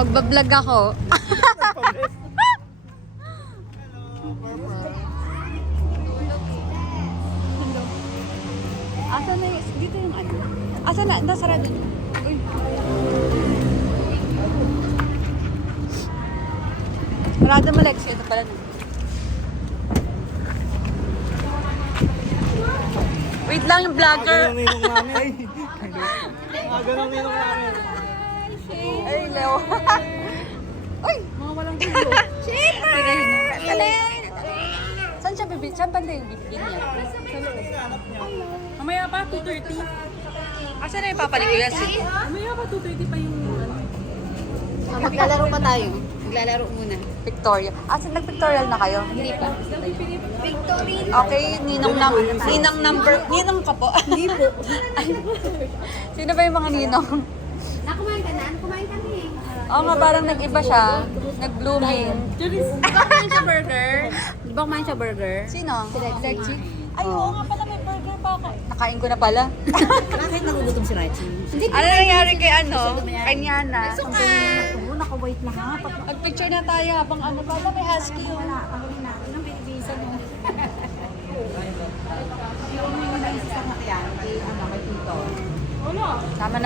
Magbablog ako. Asa na yung, dito yung ano? Asa na, nasarado niyo. Uy. Sarado mo, Lexi. Ito pala na. Wait lang, yung vlogger. Ganang namin. Ganang namin. Ay, Leo. Uy! Mga walang tulo. Shaper! Galing! Saan siya bibili? Saan banda yung bibili niya? Mamaya pa, 2:30. Asa na yung papalit ko yan? Mamaya pa, 2:30 pa yung ano. Maglalaro pa tayo. Maglalaro muna. Victoria. Saan nag-pictorial na kayo? Hindi pa. Victory. Okay, ninang number, ninang ka po. Hindi po. Sino ba yung mga ninong? Nakumain ka na? Ano kumain kami eh? Oo nga, parang nag-iba siya. Nag-blooming. Di ba kumain siya burger? Di ba kumain siya burger? Sino? Si Lexi. Ay, oo nga pala, may burger pa ako. Nakain ko na pala. Bakit nagugutom si Rachel? Hindi. Ano nangyari kay ano? Kay Niana? Suka! Oo, naka-white na ha. Nag-picture na tayo habang ano pa. May husky yun.